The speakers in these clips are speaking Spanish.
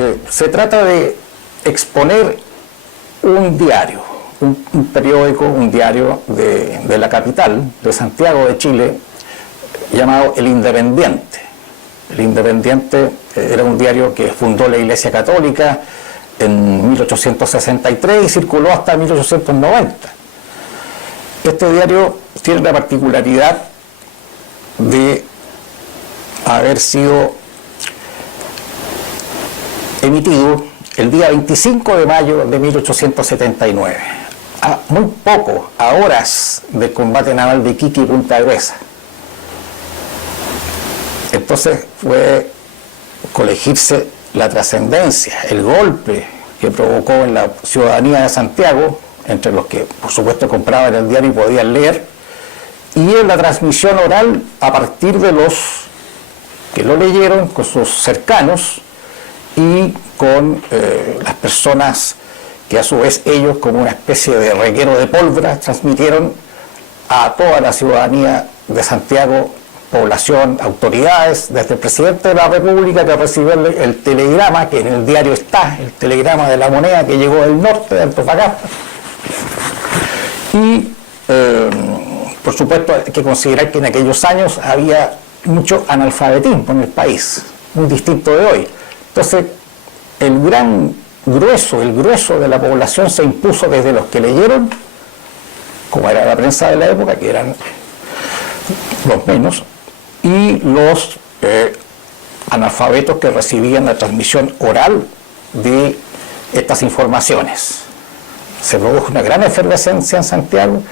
porque se trata de exponer un diario, un periódico, un diario de la capital, de Santiago de Chile, llamado El Independiente. El Independiente era un diario que fundó la Iglesia Católica en 1863 y circuló hasta 1890. Este diario tiene la particularidad de haber sido emitido el día 25 de mayo de 1879, muy poco, a horas del combate naval de Iquique y Punta Gruesa. Entonces puede colegirse la trascendencia, el golpe que provocó en la ciudadanía de Santiago, entre los que por supuesto compraban el diario y podían leer, y en la transmisión oral a partir de los que lo leyeron con sus cercanos y con las personas que a su vez ellos, como una especie de reguero de pólvora, transmitieron a toda la ciudadanía de Santiago, población, autoridades, desde el presidente de la República, que recibió el telegrama, que en el diario está, el telegrama de la moneda que llegó del norte, de Antofagasta. Y por supuesto hay que considerar que en aquellos años había mucho analfabetismo en el país, muy distinto de hoy. Entonces el grueso de la población se impuso desde los que leyeron, como era la prensa de la época, que eran los menos, y los analfabetos que recibían la transmisión oral de estas informaciones. Se produjo una gran efervescencia en Santiago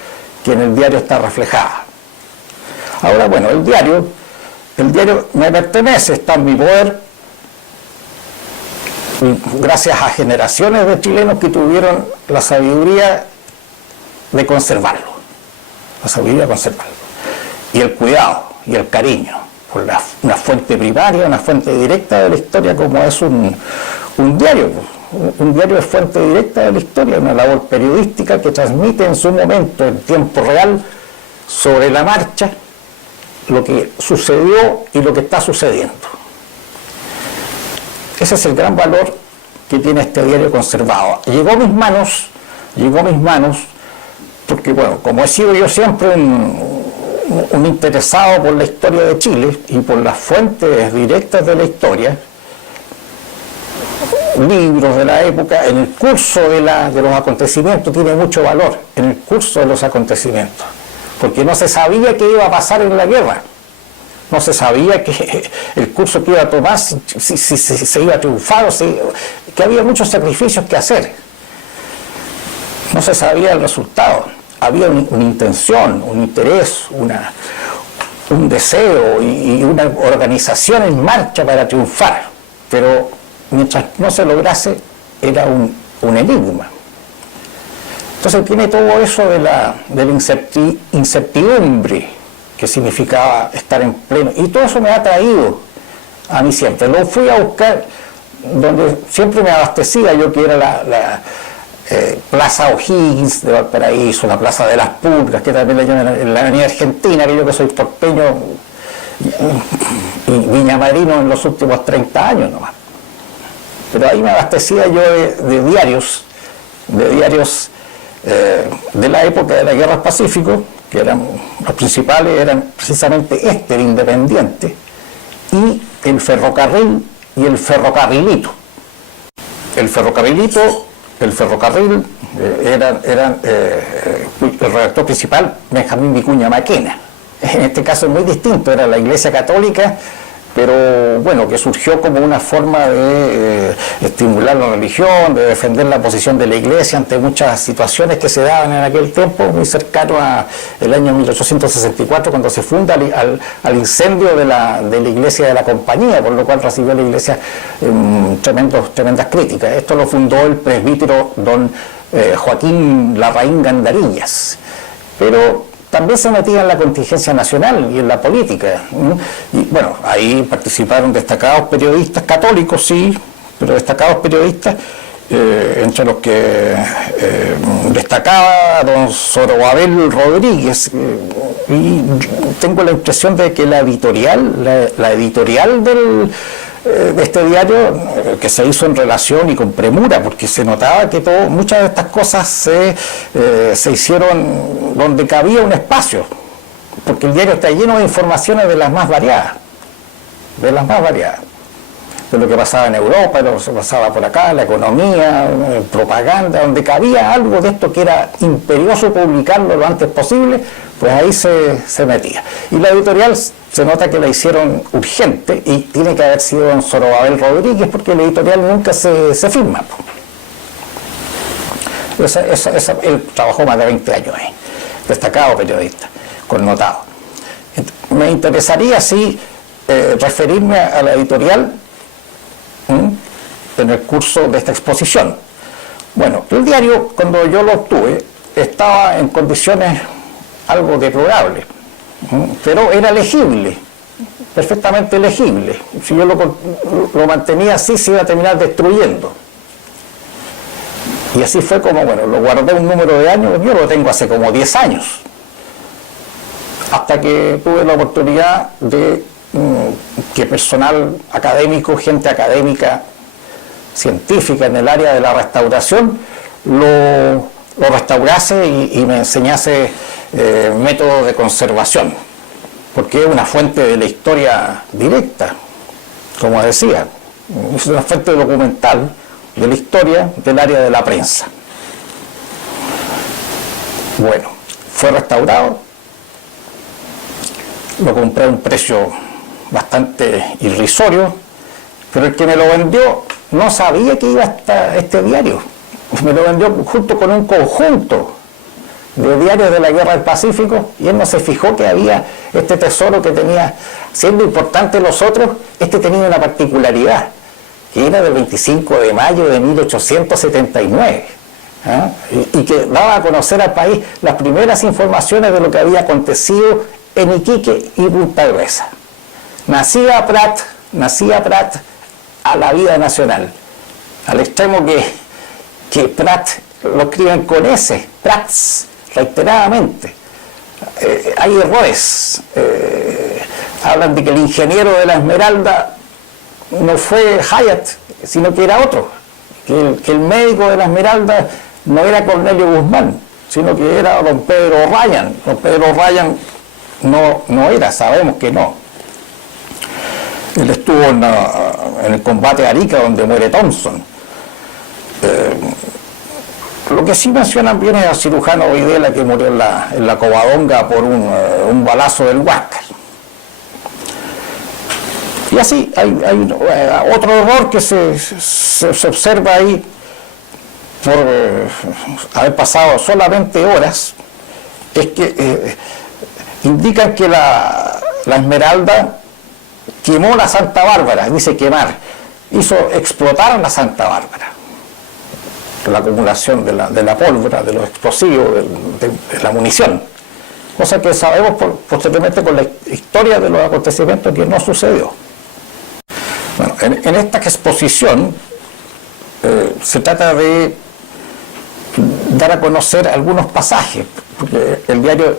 que en el diario está reflejada. Ahora, bueno, el diario me pertenece, está en mi poder, gracias a generaciones de chilenos que tuvieron la sabiduría de conservarlo, y el cuidado y el cariño por una fuente primaria, una fuente directa de la historia, como es un diario. Un diario es fuente directa de la historia, una labor periodística que transmite en su momento, en tiempo real, sobre la marcha, lo que sucedió y lo que está sucediendo. Ese es el gran valor que tiene este diario conservado. Llegó a mis manos, porque bueno, como he sido yo siempre un interesado por la historia de Chile y por las fuentes directas de la historia, libros de la época, en el curso de los acontecimientos tiene mucho valor, en el curso de los acontecimientos, porque no se sabía qué iba a pasar en la guerra, no se sabía que el curso que iba a tomar, si se iba a triunfar, que había muchos sacrificios que hacer, no se sabía el resultado, había una intención, un interés, un deseo y una organización en marcha para triunfar, pero mientras no se lograse era un enigma. Entonces tiene todo eso de la incertidumbre que significaba estar en pleno, y todo eso me ha traído a mí siempre. Lo fui a buscar donde siempre me abastecía yo, que era la Plaza O'Higgins de Valparaíso, la Plaza de las Pulgas, que también la llaman en la Avenida Argentina, que yo que soy porteño y viñamarino en los últimos 30 años nomás. Pero ahí me abastecía yo de diarios de la época de la Guerra del Pacífico, que eran los principales, eran precisamente el Independiente, y el Ferrocarril y el Ferrocarrilito. El ferrocarril era el redactor principal Benjamín Vicuña Maquena. En este caso es muy distinto, era la Iglesia Católica, pero bueno, que surgió como una forma de estimular la religión, de defender la posición de la Iglesia ante muchas situaciones que se daban en aquel tiempo, muy cercano al año 1864, cuando se funda al incendio de la Iglesia de la Compañía, por lo cual recibió la Iglesia tremendas críticas. Esto lo fundó el presbítero don Joaquín Larraín Gandarillas, pero también se metía en la contingencia nacional y en la política. Y bueno, ahí participaron destacados periodistas católicos, sí, pero destacados periodistas, entre los que destacaba don Zorobabel Rodríguez. Y tengo la impresión de que la editorial de este diario, que se hizo en relación y con premura, porque se notaba que muchas de estas cosas se hicieron donde cabía un espacio, porque el diario está lleno de informaciones de las más variadas, de lo que pasaba en Europa, de lo que pasaba por acá, la economía, propaganda, donde cabía algo de esto que era imperioso publicarlo lo antes posible, pues ahí se metía. Y la editorial se nota que la hicieron urgente y tiene que haber sido don Zorobabel Rodríguez, porque la editorial nunca se firma. Él trabajó más de 20 años ahí, destacado periodista, connotado. Me interesaría, sí, referirme a la editorial en el curso de esta exposición. Bueno, el diario, cuando yo lo obtuve, estaba en condiciones algo deplorables, pero era legible, perfectamente legible. Si yo lo mantenía así, se iba a terminar destruyendo. Y así fue como, bueno, lo guardé un número de años, yo lo tengo hace como 10 años, hasta que tuve la oportunidad de que personal académico, gente académica, científica en el área de la restauración, lo restaurase y me enseñase métodos de conservación, porque es una fuente de la historia directa, como decía, es una fuente documental de la historia del área de la prensa. Bueno, fue restaurado, lo compré a un precio bastante irrisorio, pero el que me lo vendió no sabía que iba hasta este diario. Me lo vendió junto con un conjunto de diarios de la Guerra del Pacífico, y él no se fijó que había este tesoro que tenía, siendo importante los otros, este tenía una particularidad, que era del 25 de mayo de 1879, ¿ah? y que daba a conocer al país las primeras informaciones de lo que había acontecido en Iquique y Punta Gruesa. Nacía Prat a la vida nacional, al extremo que Prat lo escriben con S, Prats, reiteradamente. Hay errores. Hablan de que el ingeniero de la Esmeralda no fue Hyatt, sino que era otro, que el médico de la Esmeralda no era Cornelio Guzmán, sino que era don Pedro Ryan. Don Pedro Ryan no era, sabemos que no. Él estuvo en el combate de Arica, donde muere Thompson. Lo que sí mencionan bien es al cirujano Videla, que murió en la Covadonga por un balazo del Huáscar. Y así hay otro error que se observa ahí por haber pasado solamente horas, es que indican que la Esmeralda quemó la Santa Bárbara, dice quemar, hizo explotar la Santa Bárbara, la acumulación de la pólvora, de los explosivos, de la munición, cosa que sabemos posteriormente con la historia de los acontecimientos que no sucedió. Bueno, en esta exposición se trata de dar a conocer algunos pasajes, porque el diario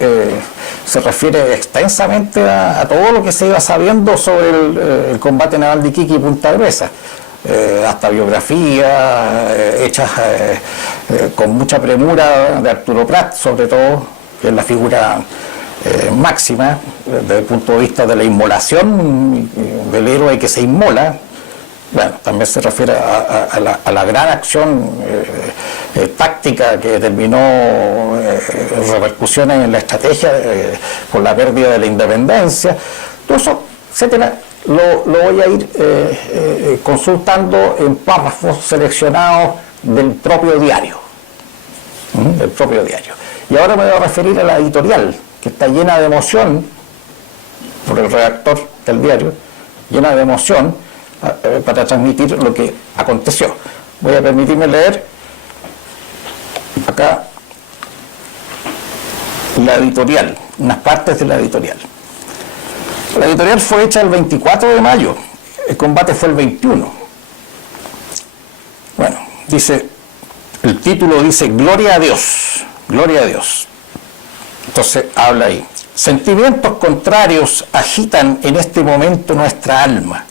se refiere extensamente a todo lo que se iba sabiendo sobre el combate naval de Iquique y Punta Gruesa, hasta biografías hechas con mucha premura de Arturo Prat, sobre todo, que es la figura máxima desde el punto de vista de la inmolación del héroe que se inmola. Bueno, también se refiere a la gran acción táctica que determinó repercusiones en la estrategia por la pérdida de la independencia. Todo eso, etcétera, lo voy a ir consultando en párrafos seleccionados del propio diario. Y ahora me voy a referir a la editorial, que está llena de emoción, por el redactor del diario, llena de emoción, para transmitir lo que aconteció. Voy a permitirme leer acá la editorial, unas partes de la editorial. La editorial fue hecha el 24 de mayo, el combate fue el 21. Bueno, dice, el título dice Gloria a Dios, Gloria a Dios. Entonces habla ahí, sentimientos contrarios agitan en este momento nuestra alma.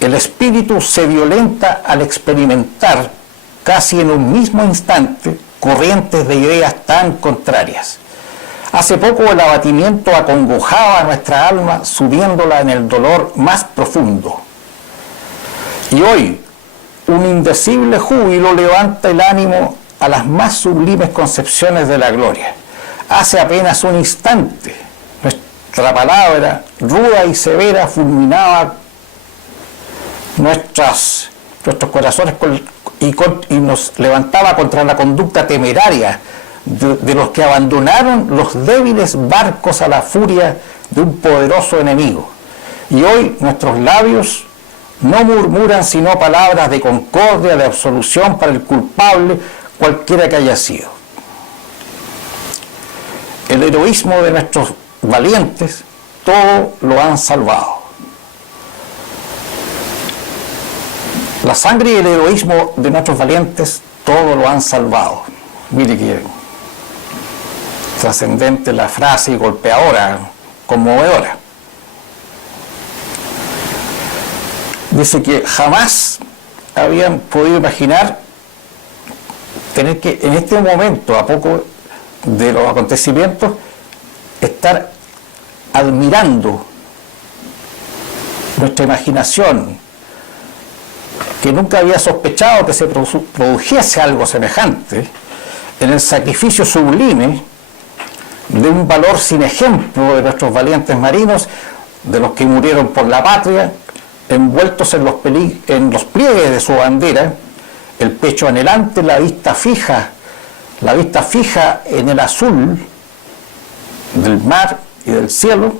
el espíritu se violenta al experimentar casi en un mismo instante corrientes de ideas tan contrarias. Hace poco el abatimiento acongojaba a nuestra alma, subiéndola en el dolor más profundo. Y hoy un indecible júbilo levanta el ánimo a las más sublimes concepciones de la gloria. Hace apenas un instante nuestra palabra ruda y severa fulminaba nuestros corazones y nos levantaba contra la conducta temeraria de los que abandonaron los débiles barcos a la furia de un poderoso enemigo. Y hoy nuestros labios no murmuran sino palabras de concordia, de absolución para el culpable, cualquiera que haya sido. El heroísmo de nuestros valientes, todo lo han salvado. La sangre y el heroísmo de nuestros valientes, todo lo han salvado. Mire que trascendente la frase y golpeadora, conmovedora. Dice que jamás habían podido imaginar tener que, en este momento, a poco de los acontecimientos, estar admirando nuestra imaginación, que nunca había sospechado que se produjese algo semejante, en el sacrificio sublime de un valor sin ejemplo de nuestros valientes marinos, de los que murieron por la patria, envueltos en los pliegues de su bandera, el pecho anhelante, la vista fija en el azul del mar y del cielo,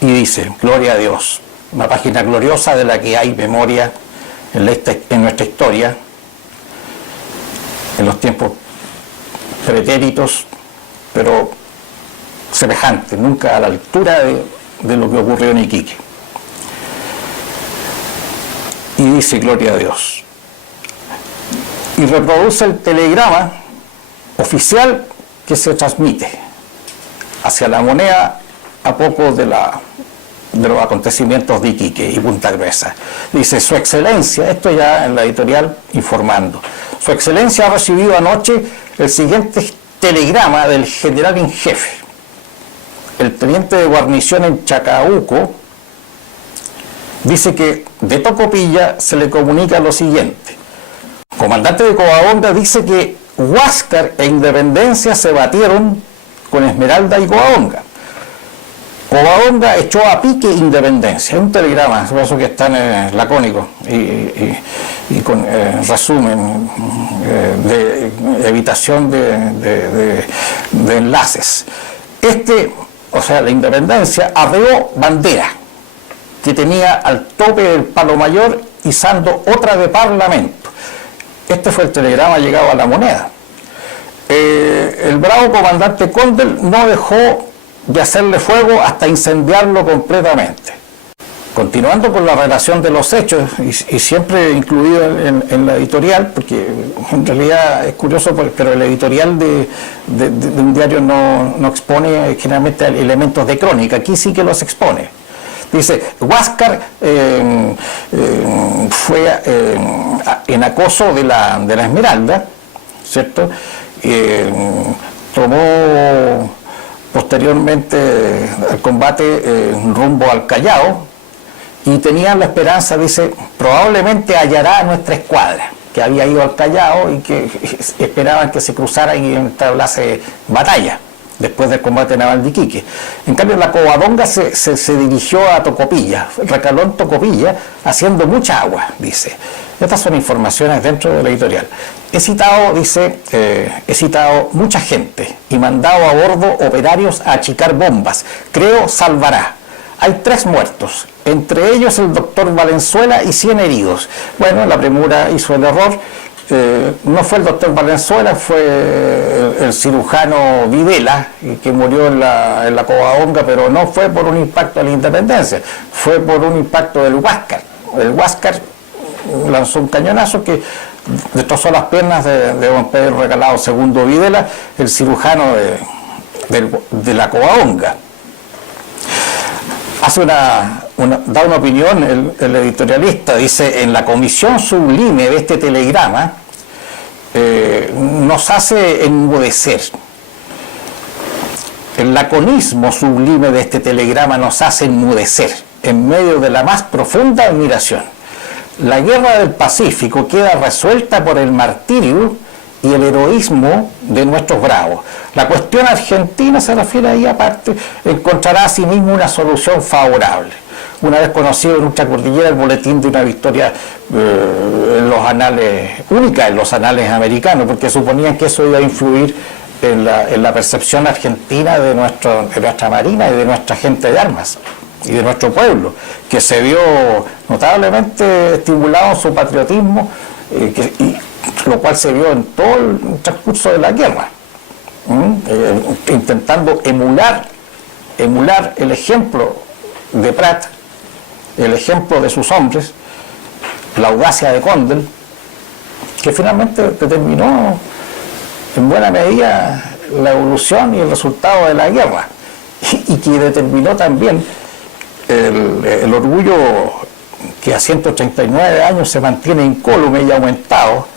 y dice, gloria a Dios, una página gloriosa de la que hay memoria en nuestra historia, en los tiempos pretéritos, pero semejante, nunca a la altura de lo que ocurrió en Iquique. Y dice, gloria a Dios. Y reproduce el telegrama oficial que se transmite hacia La Moneda a poco de los acontecimientos de Iquique y Punta Gruesa. Dice, Su Excelencia, esto ya en la editorial informando, Su Excelencia ha recibido anoche el siguiente telegrama del general en jefe, el teniente de guarnición en Chacabuco. Dice que de Tocopilla se le comunica lo siguiente. Comandante de Covadonga dice que Huáscar e Independencia se batieron con Esmeralda y Covadonga. Covadonga echó a pique Independencia. Es un telegrama, por eso que es tan lacónico y con resumen de evitación de enlaces. O sea, la Independencia arreó bandera que tenía al tope del palo mayor, izando otra de Parlamento. Este fue el telegrama llegado a La Moneda. El bravo comandante Condel no dejó de hacerle fuego hasta incendiarlo completamente. Continuando con la relación de los hechos, y siempre incluido en la editorial, porque en realidad es curioso, pero el editorial de un diario no expone generalmente elementos de crónica, aquí sí que los expone. Dice, Huáscar fue en acoso de la Esmeralda, ¿cierto? Tomó posteriormente al combate rumbo al Callao y tenían la esperanza, dice, probablemente hallará nuestra escuadra, que había ido al Callao y que esperaban que se cruzara y entablase batalla después del combate naval de Iquique. En cambio, la Covadonga se dirigió a Tocopilla, recaló en Tocopilla, haciendo mucha agua, dice. Estas son informaciones dentro de la editorial. He citado mucha gente y mandado a bordo operarios a achicar bombas. Creo salvará. Hay 3 muertos, entre ellos el doctor Valenzuela y 100 heridos. Bueno, la premura hizo el error. No fue el doctor Valenzuela, fue el cirujano Videla, que murió en la Covadonga, pero no fue por un impacto de la Independencia, fue por un impacto del Huáscar. El Huáscar lanzó un cañonazo que destrozó las piernas de don Pedro Recalado II Videla, el cirujano de la Covadonga. Hace da una opinión el editorialista, dice: en la comisión sublime de este telegrama nos hace enmudecer. El laconismo sublime de este telegrama nos hace enmudecer en medio de la más profunda admiración. La guerra del Pacífico queda resuelta por el martirio y el heroísmo de nuestros bravos. La cuestión argentina, se refiere ahí aparte, encontrará a sí mismo una solución favorable. Una vez conocido en ultracordillera el boletín de una victoria en los anales, única en los anales americanos, porque suponían que eso iba a influir en la percepción argentina de nuestra marina y de nuestra gente de armas y de nuestro pueblo, que se vio notablemente estimulado en su patriotismo, lo cual se vio en todo el transcurso de la guerra, intentando emular el ejemplo de Prat, el ejemplo de sus hombres, la audacia de Condell, que finalmente determinó en buena medida la evolución y el resultado de la guerra, y que determinó también el orgullo que a 139 años se mantiene incólume y aumentado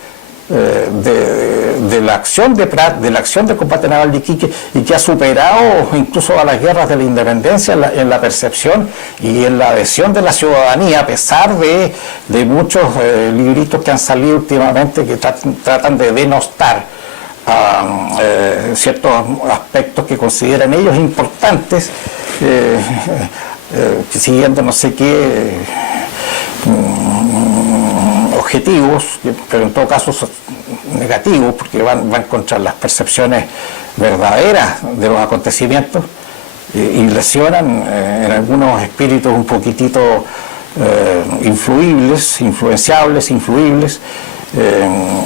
de la acción de Prat, de la acción de combate naval de Iquique, y que ha superado incluso a las guerras de la independencia en la percepción y en la adhesión de la ciudadanía, a pesar de muchos libritos que han salido últimamente que tratan de denostar ciertos aspectos que consideran ellos importantes, siguiendo no sé qué objetivos, pero en todo caso son negativos, porque van contra las percepciones verdaderas de los acontecimientos y lesionan en algunos espíritus un poquitito influenciables,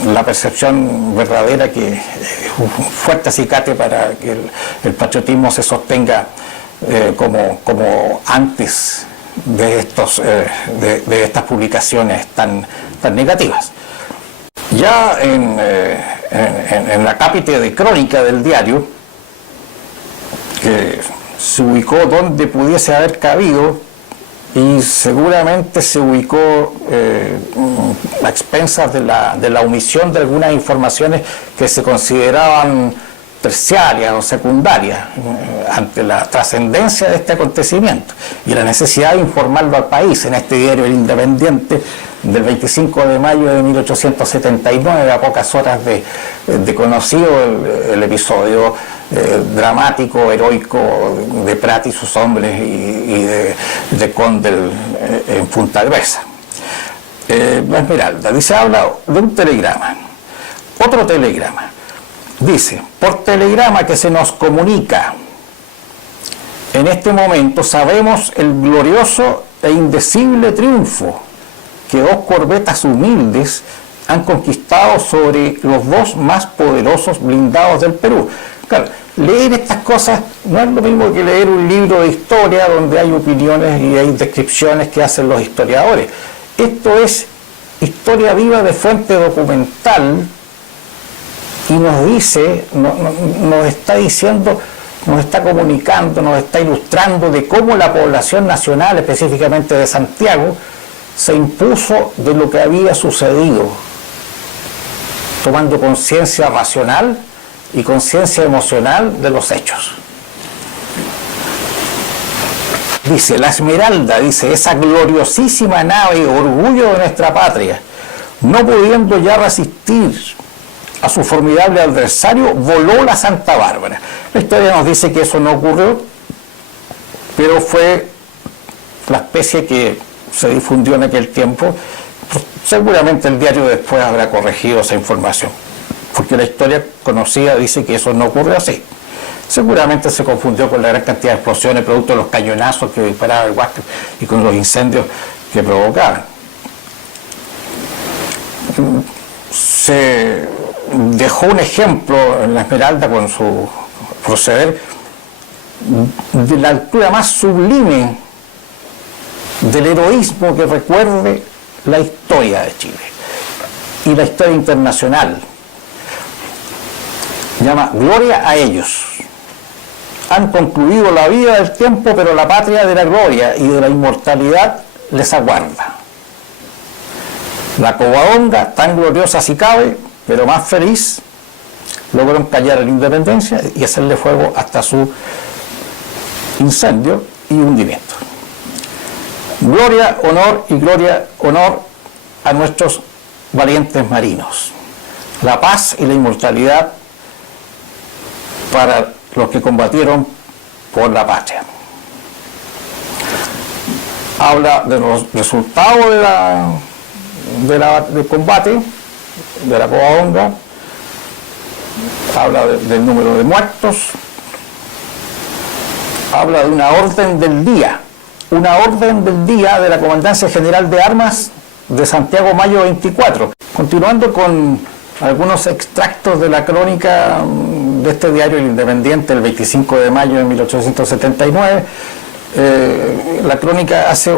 la percepción verdadera, que es un fuerte acicate para que el patriotismo se sostenga como antes de estas publicaciones tan negativas. Ya en la cápite de crónica del diario, que se ubicó donde pudiese haber cabido, y seguramente se ubicó a expensas de la omisión de algunas informaciones que se consideraban terciarias o secundarias ante la trascendencia de este acontecimiento y la necesidad de informarlo al país. En este diario El Independiente del 25 de mayo de 1879, a pocas horas de conocido el episodio dramático, heroico de Prat y sus hombres y de Condell en Punta Gruesa. La Esmeralda dice, habla de un telegrama, otro telegrama. Dice: por telegrama que se nos comunica en este momento sabemos el glorioso e indecible triunfo que dos corbetas humildes han conquistado sobre los dos más poderosos blindados del Perú. Claro, leer estas cosas no es lo mismo que leer un libro de historia donde hay opiniones y hay descripciones que hacen los historiadores. Esto es historia viva de fuente documental, y nos dice, nos está diciendo, nos está comunicando, nos está ilustrando de cómo la población nacional, específicamente de Santiago, se impuso de lo que había sucedido, tomando conciencia racional y conciencia emocional de los hechos. Dice, la Esmeralda, dice, esa gloriosísima nave, orgullo de nuestra patria, no pudiendo ya resistir a su formidable adversario, voló la Santa Bárbara. La historia nos dice que eso no ocurrió, pero fue la especie que se difundió en aquel tiempo. Seguramente el diario después habrá corregido esa información, porque la historia conocida dice que eso no ocurrió así. Seguramente se confundió con la gran cantidad de explosiones producto de los cañonazos que disparaba el Huáscar y con los incendios que provocaban. Se dejó un ejemplo en la Esmeralda con su proceder de la altura más sublime del heroísmo que recuerde la historia de Chile y la historia internacional. Llama gloria a ellos, han concluido la vida del tiempo, pero la patria de la gloria y de la inmortalidad les aguarda. La Covadonga, tan gloriosa si cabe, pero más feliz, logró callar a la independencia y hacerle fuego hasta su incendio y hundimiento. Gloria, honor y gloria, honor a nuestros valientes marinos. La paz y la inmortalidad para los que combatieron por la patria. Habla de los resultados del combate, de la Covadonga, habla del número de muertos, habla de una orden del día de la Comandancia General de Armas de Santiago, mayo 24. Continuando con algunos extractos de la crónica de este diario El Independiente, el 25 de mayo de 1879, la crónica hace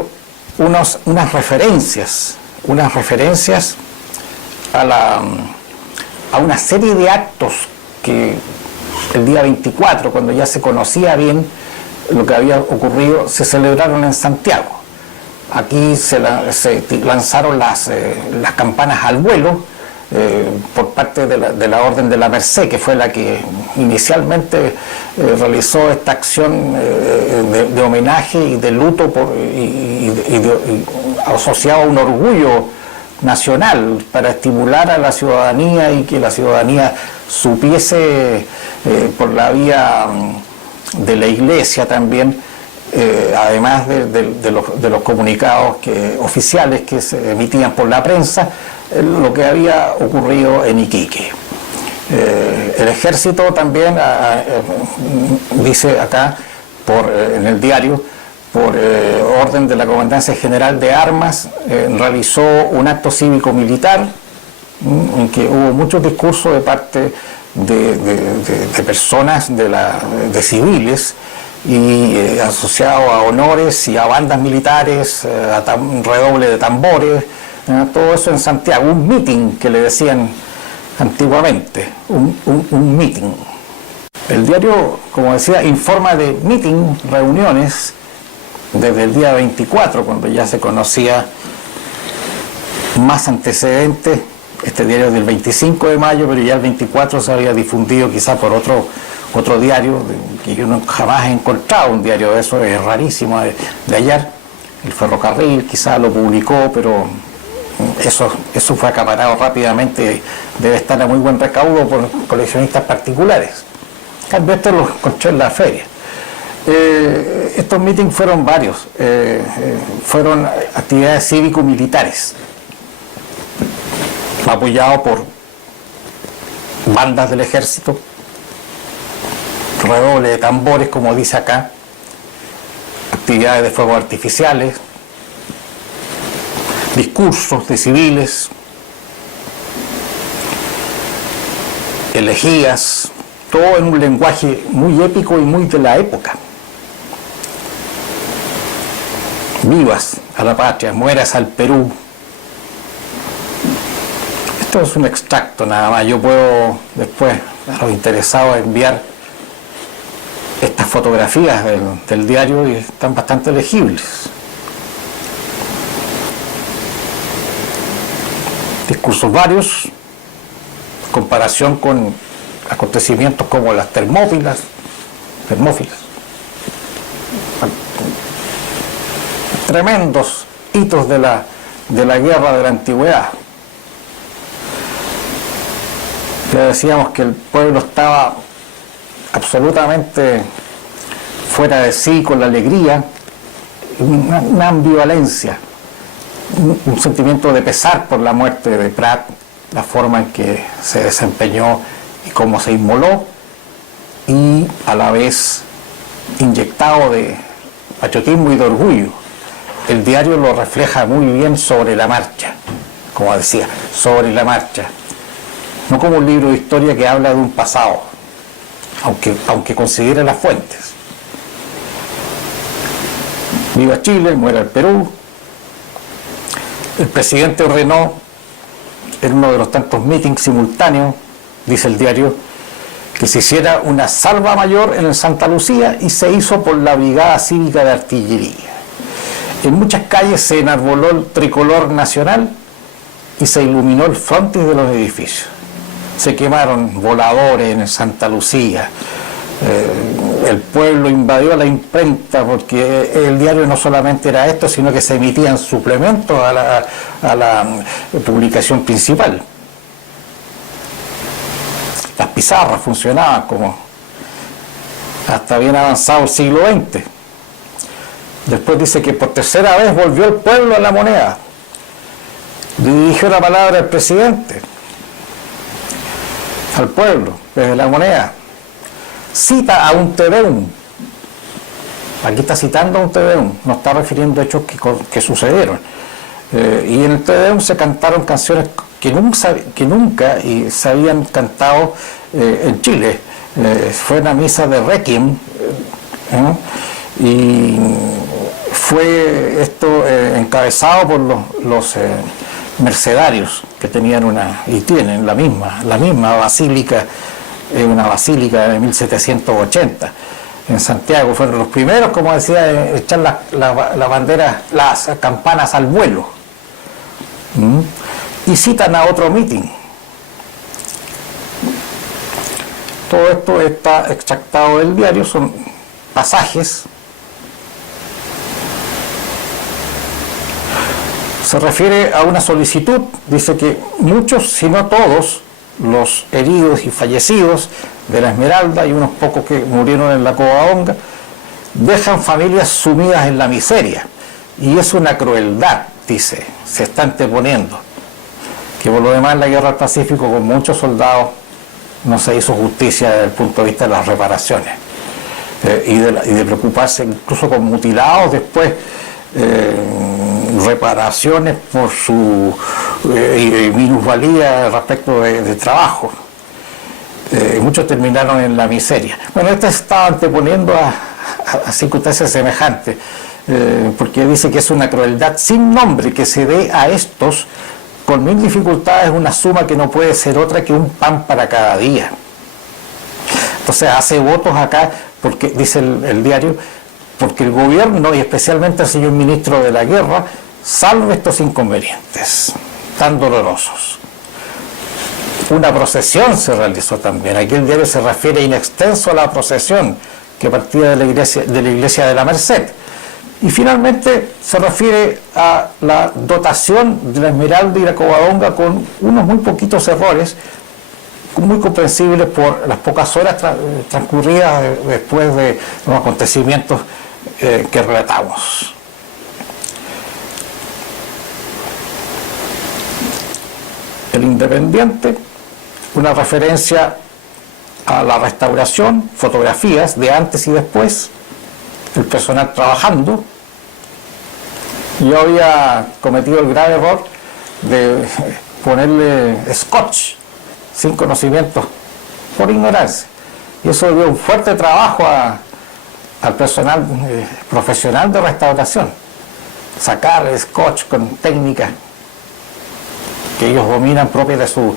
unas referencias a una serie de actos que el día 24, cuando ya se conocía bien lo que había ocurrido, se celebraron en Santiago. Aquí se lanzaron las campanas al vuelo por parte de la Orden de la Merced, que fue la que inicialmente realizó esta acción de homenaje y de luto asociado a un orgullo nacional para estimular a la ciudadanía y que la ciudadanía supiese por la vía de la Iglesia también, además de los comunicados oficiales que se emitían por la prensa, lo que había ocurrido en Iquique. El ejército también, dice acá en el diario, por orden de la Comandancia General de Armas, realizó un acto cívico-militar en que hubo muchos discursos de parte de personas, de civiles, y asociado a honores y a bandas militares, a redoble de tambores, todo eso en Santiago, un meeting que le decían antiguamente, un meeting. El diario, como decía, informa de meeting, reuniones, desde el día 24, cuando ya se conocía más antecedentes. Este diario es del 25 de mayo, pero ya el 24 se había difundido quizás por otro diario, que yo jamás he encontrado un diario de eso, es rarísimo de hallar. El Ferrocarril quizás lo publicó, pero eso fue acaparado rápidamente, debe estar a muy buen recaudo por coleccionistas particulares. Tal vez esto lo encontré en la feria. Estos meetings fueron varios, fueron actividades cívico-militares, apoyados por bandas del ejército, redoble de tambores, como dice acá, actividades de fuegos artificiales, discursos de civiles, elegías, todo en un lenguaje muy épico y muy de la época. Vivas a la patria, mueras al Perú. Esto es un extracto nada más. Yo puedo después a los interesados enviar estas fotografías del diario y están bastante legibles. Discursos varios, comparación con acontecimientos como las Termópilas, tremendos hitos de la guerra de la antigüedad. Ya decíamos que el pueblo estaba absolutamente fuera de sí con la alegría, una ambivalencia, un sentimiento de pesar por la muerte de Prat, la forma en que se desempeñó y cómo se inmoló, y a la vez inyectado de patriotismo y de orgullo. El diario lo refleja muy bien sobre la marcha, como decía, sobre la marcha, no como un libro de historia que habla de un pasado, aunque considere las fuentes. Viva Chile, muera el Perú. El presidente ordenó, en uno de los tantos meetings simultáneos, dice el diario, que se hiciera una salva mayor en el Santa Lucía, y se hizo por la Brigada Cívica de Artillería. En muchas calles se enarboló el tricolor nacional y se iluminó el frontis de los edificios. Se quemaron voladores en el Santa Lucía. El pueblo invadió la imprenta, porque el diario no solamente era esto, sino que se emitían suplementos a la publicación principal. Las pizarras funcionaban como hasta bien avanzado el siglo XX. Después dice que por tercera vez volvió el pueblo a la moneda. Dirigió la palabra al presidente, al pueblo, desde la moneda. Cita a un Te Deum. Aquí está citando a un Te Deum, no está refiriendo a hechos que sucedieron. Y en el Te Deum se cantaron canciones que nunca se habían cantado en Chile. Fue una misa de Requiem, y fue esto encabezado por los mercedarios, que tenían y tienen la misma basílica, una basílica de 1780 en Santiago. Fueron los primeros, como decía, echar la bandera, las campanas al vuelo. Y citan a otro mitin. Todo esto está extractado del diario, son pasajes. Se refiere a una solicitud, dice que muchos, si no todos, los heridos y fallecidos de la Esmeralda, y unos pocos que murieron en la Covadonga, dejan familias sumidas en la miseria, y es una crueldad, dice, se está anteponiendo, que por lo demás en la guerra del Pacífico con muchos soldados no se hizo justicia desde el punto de vista de las reparaciones, y de preocuparse incluso con mutilados después, reparaciones por su minusvalía respecto de trabajo. Muchos terminaron en la miseria. Bueno, esto estaba anteponiendo a circunstancias semejantes, porque dice que es una crueldad sin nombre que se dé a estos con mil dificultades una suma que no puede ser otra que un pan para cada día. Entonces hace votos acá, porque dice el diario, porque el gobierno, y especialmente el señor ministro de la Guerra, salve estos inconvenientes tan dolorosos. Una procesión se realizó también. Aquí el diario se refiere in extenso a la procesión que partía de la iglesia de la Merced. Y finalmente se refiere a la dotación de la Esmeralda y la Covadonga con unos muy poquitos errores, muy comprensibles por las pocas horas transcurridas después de los acontecimientos que relatamos. El Independiente, una referencia a la restauración, fotografías de antes y después, el personal trabajando. Yo había cometido el grave error de ponerle scotch sin conocimiento, por ignorancia, y eso dio un fuerte trabajo al personal profesional de restauración, sacar el scotch con técnicas que ellos dominan, propias de sus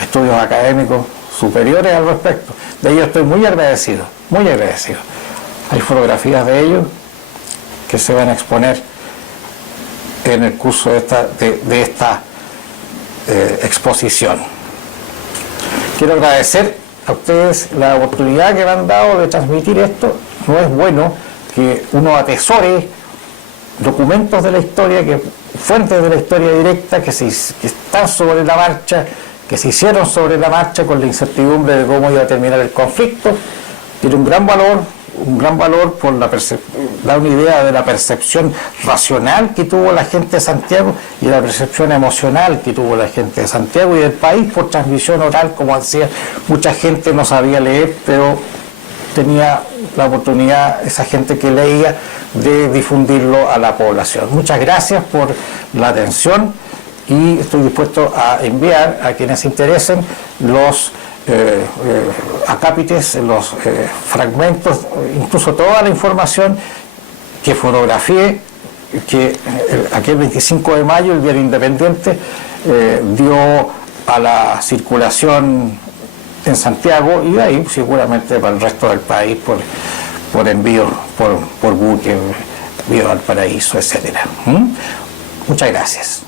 estudios académicos superiores al respecto. De ellos estoy muy agradecido, muy agradecido. Hay fotografías de ellos que se van a exponer en el curso de esta exposición. Quiero agradecer a ustedes la oportunidad que me han dado de transmitir esto. No es bueno que uno atesore documentos de la historia, fuentes de la historia directa que están sobre la marcha, que se hicieron sobre la marcha con la incertidumbre de cómo iba a terminar el conflicto. Tiene un gran valor por dar una idea de la percepción racional que tuvo la gente de Santiago y la percepción emocional que tuvo la gente de Santiago y del país por transmisión oral, como decía, mucha gente no sabía leer, pero tenía la oportunidad, esa gente que leía, de difundirlo a la población. Muchas gracias por la atención y estoy dispuesto a enviar a quienes se interesen los acápites, los fragmentos, incluso toda la información que fotografié, que aquel 25 de mayo el Diario Independiente dio a la circulación en Santiago y de ahí seguramente para el resto del país por envío, por buque, envío al paraíso, etcétera. Muchas gracias.